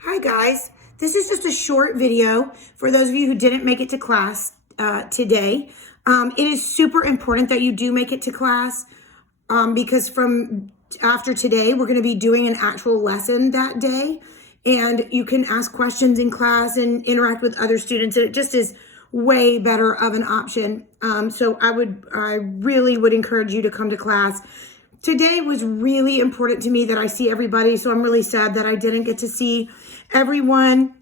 Hi guys, this is just a short video for those of you who didn't make it to class today. It is super important that you do make it to class because from after today, we're going to be doing an actual lesson that day, and you can ask questions in class and interact with other students, and it just is way better of an option. So I really would encourage you to come to class. Today was really important to me that I see everybody, so I'm really sad that I didn't get to see everyone.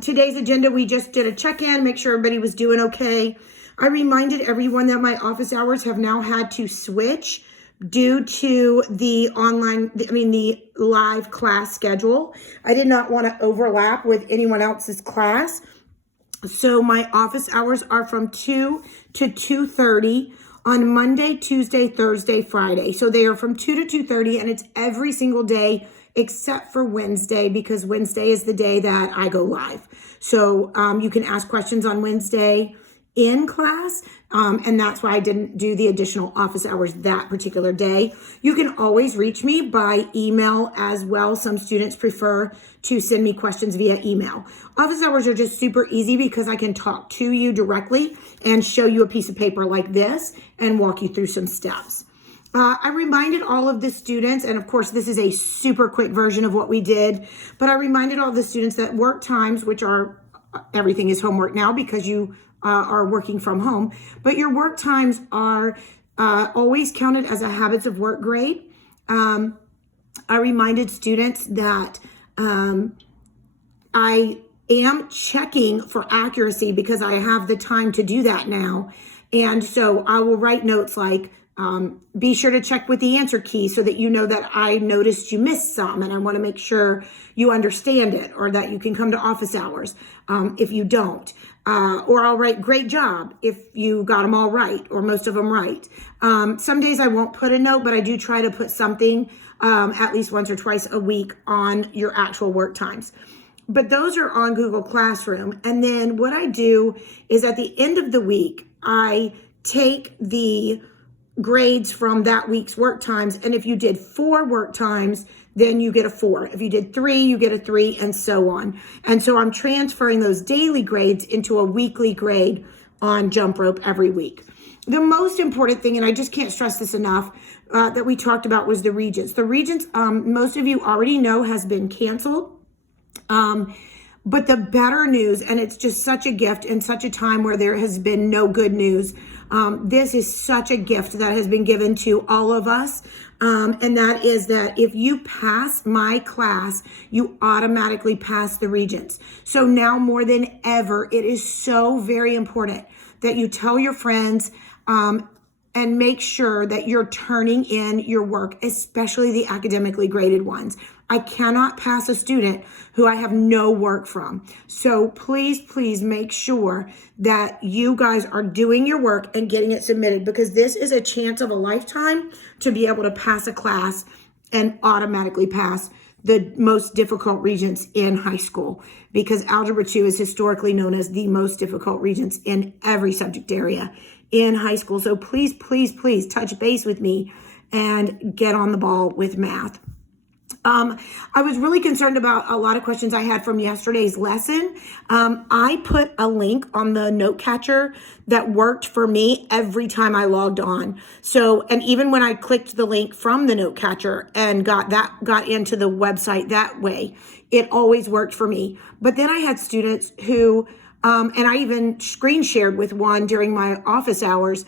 Today's agenda, we just did a check-in, make sure everybody was doing okay. I reminded everyone that my office hours have now had to switch due to the live class schedule. I did not want to overlap with anyone else's class. So my office hours are from 2 to 2:30 on Monday, Tuesday, Thursday, Friday. So they are from 2 to 2:30, and it's every single day except for Wednesday, because Wednesday is the day that I go live. So you can ask questions on Wednesday in class, and that's why I didn't do the additional office hours that particular day. You can always reach me by email as well. Some students prefer to send me questions via email. Office hours are just super easy because I can talk to you directly and show you a piece of paper like this and walk you through some steps. I reminded all of the students, and of course this is a super quick version of what we did, but I reminded all the students that work times, which are, everything is homework now because you are working from home, but your work times are always counted as a habits of work grade. I reminded students that I am checking for accuracy because I have the time to do that now. And so I will write notes like, be sure to check with the answer key so that you know that I noticed you missed some and I want to make sure you understand it, or that you can come to office hours if you don't. Or I'll write great job if you got them all right, or most of them right. Some days I won't put a note, but I do try to put something at least once or twice a week on your actual work times. But those are on Google Classroom. And then what I do is at the end of the week, I take the grades from that week's work times. And if you did 4 work times, then you get a 4. If you did 3, you get a 3, and so on. And so I'm transferring those daily grades into a weekly grade on Jump Rope every week. The most important thing, and I just can't stress this enough, that we talked about was the Regents. The Regents, most of you already know, has been canceled. But the better news, and it's just such a gift in such a time where there has been no good news, this is such a gift that has been given to all of us. And that is that if you pass my class, you automatically pass the Regents. So now more than ever, it is so very important that you tell your friends, and make sure that you're turning in your work, especially the academically graded ones. I cannot pass a student who I have no work from. So please, please make sure that you guys are doing your work and getting it submitted, because this is a chance of a lifetime to be able to pass a class and automatically pass the most difficult Regents in high school, because Algebra 2 is historically known as the most difficult Regents in every subject area in high school. So please, please, please touch base with me and get on the ball with math. I was really concerned about a lot of questions I had from yesterday's lesson. I put a link on the note catcher that worked for me every time I logged on. So, and even when I clicked the link from the note catcher and got into the website that way, it always worked for me. But then I had students who, and I even screen shared with one during my office hours,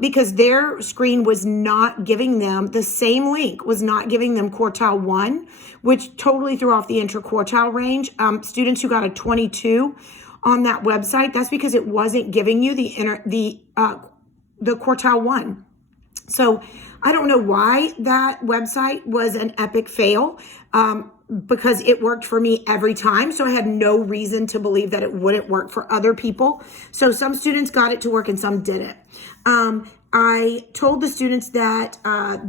because their screen was not giving them, the same link was not giving them quartile 1, which totally threw off the interquartile range. Students who got a 22 on that website, that's because it wasn't giving you the quartile 1. So I don't know why that website was an epic fail, because it worked for me every time. So I had no reason to believe that it wouldn't work for other people. So some students got it to work and some didn't. I told the students that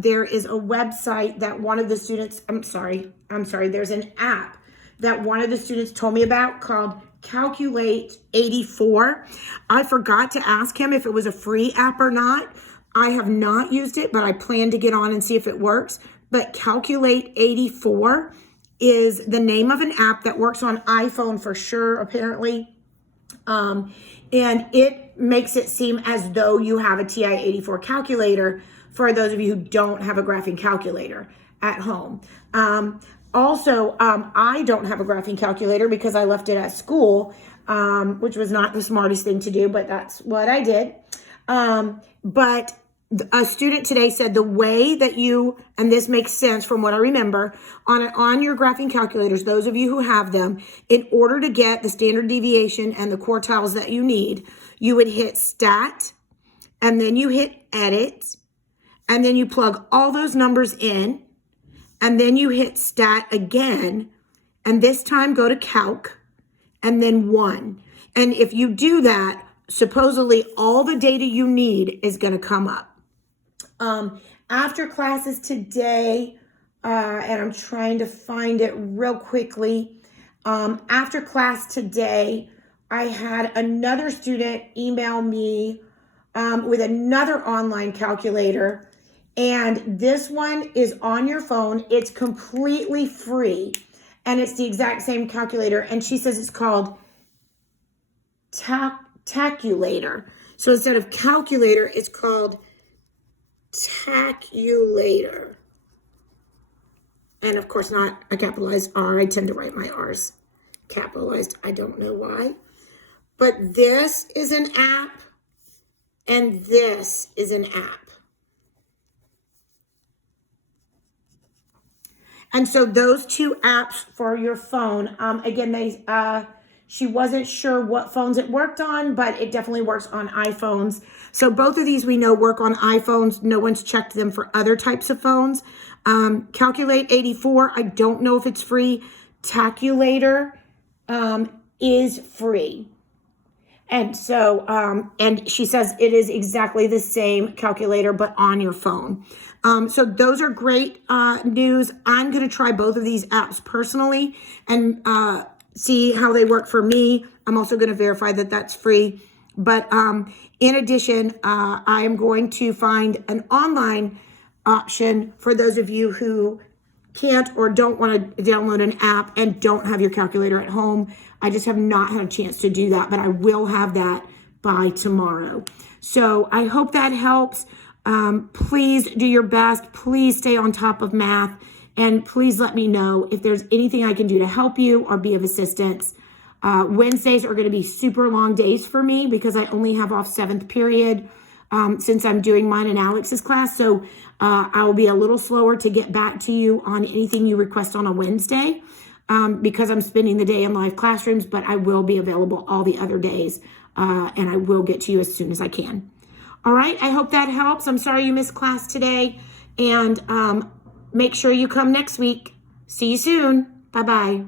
there is a website that one of the students, there's an app that one of the students told me about called Calculate 84. I forgot to ask him if it was a free app or not. I have not used it, but I plan to get on and see if it works. But Calculate 84 is the name of an app that works on iPhone for sure, apparently. And it makes it seem as though you have a TI-84 calculator for those of you who don't have a graphing calculator at home. I don't have a graphing calculator because I left it at school, which was not the smartest thing to do, but that's what I did. But a student today said the way that you, and this makes sense from what I remember, on your graphing calculators, those of you who have them, in order to get the standard deviation and the quartiles that you need, you would hit stat, and then you hit edit, and then you plug all those numbers in, and then you hit stat again, and this time go to calc, and then 1. And if you do that, supposedly all the data you need is going to come up. After classes today, and I'm trying to find it real quickly. After class today, I had another student email me with another online calculator. And this one is on your phone. It's completely free. And it's the exact same calculator. And she says it's called Taculator. So instead of calculator, it's called Taculator. And of course not a capitalized R. I tend to write my R's capitalized. I don't know why. But this is an app and this is an app. And so those two apps for your phone, again, she wasn't sure what phones it worked on, but it definitely works on iPhones. So both of these we know work on iPhones. No one's checked them for other types of phones. Calculate 84, I don't know if it's free. Taculator is free. And so, and she says it is exactly the same calculator, but on your phone. So those are great news. I'm going to try both of these apps personally and see how they work for me. I'm also going to verify that that's free. But in addition, I am going to find an online option for those of you who can't or don't want to download an app and don't have your calculator at home. I just have not had a chance to do that, but I will have that by tomorrow. So I hope that helps. Please do your best. Please stay on top of math. And please let me know if there's anything I can do to help you or be of assistance. Wednesdays are going to be super long days for me because I only have off 7th period since I'm doing mine and Alex's class. So I will be a little slower to get back to you on anything you request on a Wednesday because I'm spending the day in live classrooms, but I will be available all the other days and I will get to you as soon as I can. All right, I hope that helps. I'm sorry you missed class today, and make sure you come next week. See you soon. Bye-bye.